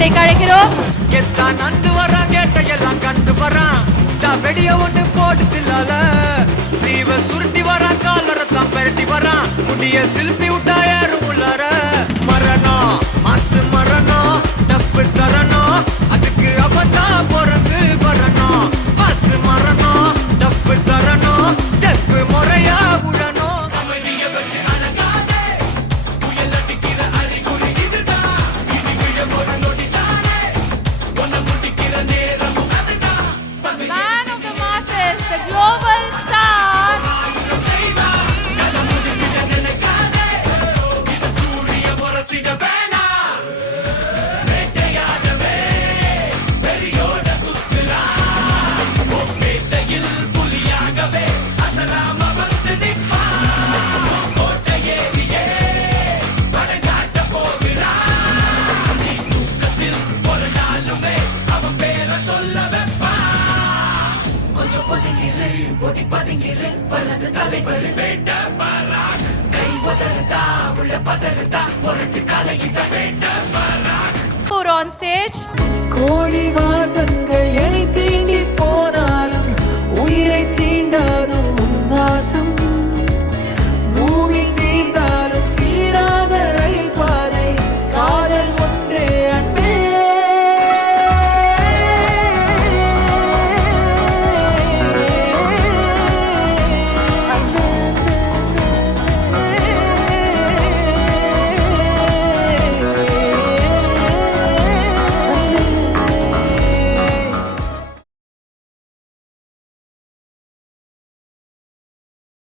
மேடைக்கு அழைக்கிறோம். எத்தான் நந்து வரான் கேட்ட எல்லாம் கண்டு வரான் வெடிய ஒண்ணு போட்டுலால ஸ்லீவ சுருட்டி வரான் காலரத்தான் பெரட்டி வரான் முடிய சில்பி விட்டா யாரும் உள்ளார மரணம் மாசு மரணம் டப்பு தரணும் அதுக்கு அவதான் பிறந்து வரணும் மாசு மரணம் டப்பு தரணும் ஸ்டெப் முறையா விடணும் அமைதிய வச்சு அழகாதே புயல் அடிக்கிற அறிகுறி இதுதான் இடி விழ ஒரு நொடி தானே ஒன்ன முடிக்கிற நேரம் Man of the masses, the global star. On stage. கோழி வாசங்கள்